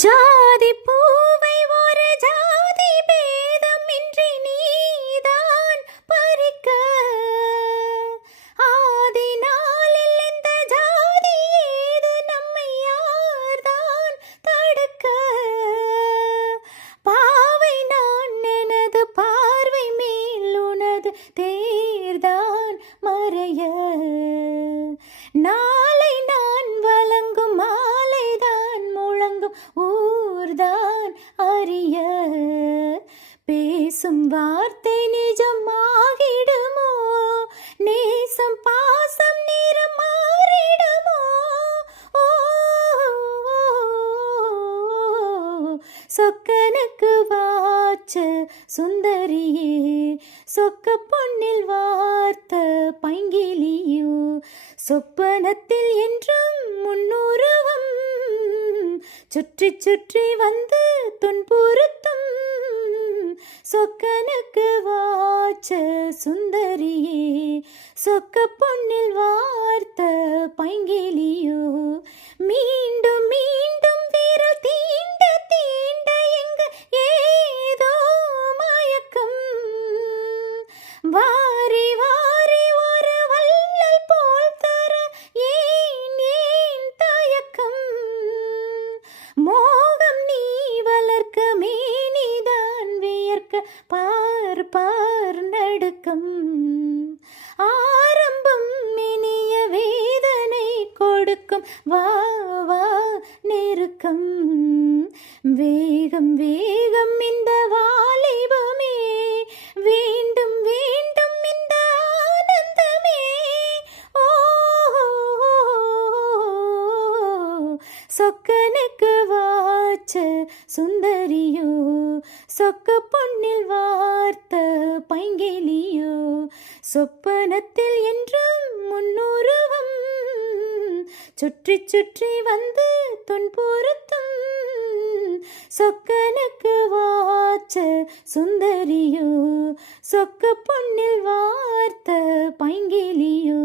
ஜாதி பூவை ஒரு ஜாதி பேதமின்றி நீதான் பறிக்க, ஆதி நாளில் இந்த ஜாதி ஏது நம்மை யார்தான் தடுக்க. பாவை நான் எனது பார்வை மேல் உனது தேர்தான் மறைய, நாளை நான் வழங்கும் மாலைதான் முழங்கும் ஊர்தான் அறிய. பேசும் வார்த்தை நிஜமாகிடுமோ, நேசம் பாசம் நிறம் மாறிடுமோ. ஓ, சொக்கனுக்கு வாச்ச சுந்தரியே, சொக்க பொன்னில் வார்த்த பைங்கிலியோ, சொப்பனத்தில் என்றும் முன்னுருவம் சுற்றி சுற்றி வந்து துன்புறுத்தும். சொக்கனுக்கு வாச்ச சுந்தரியே, சொக்க பொன்னில் வார்த்த பைங்கிலியோ, மீண்டும் மீண்டும் விரல் தீண்ட தீண்ட எங்க ஏதோ மயக்கம். வாரி வாரி ஒரு வள்ளல் போல் தர ஏன் ஏன் தயக்கம். மோகம் நீ வளர்க்க மேனிதான் வியர்க்க பார் பார் நடுக்கம். ஆரம்பம் இனிய வேதனை கொடுக்கும், வா வா நெருக்கம். வேகம் வேகம் இந்த வாலிபமே, வேண்டும் வேண்டும் இந்த ஆனந்தமே. ஓ, சொக்கனுக்கு வாச்ச சுந்தரியோ, சொக்க பொன்னில் வார்த்த பைங்கிலியோ, சொப்பனத்தில் என்றும் முன்னுருவம் சுற்றி சுற்றி வந்து துன்புறுத்தும். சொக்கனுக்கு வாச்ச சுந்தரியோ, சொக்க பொன்னில் வார்த்த பைங்கிலியோ.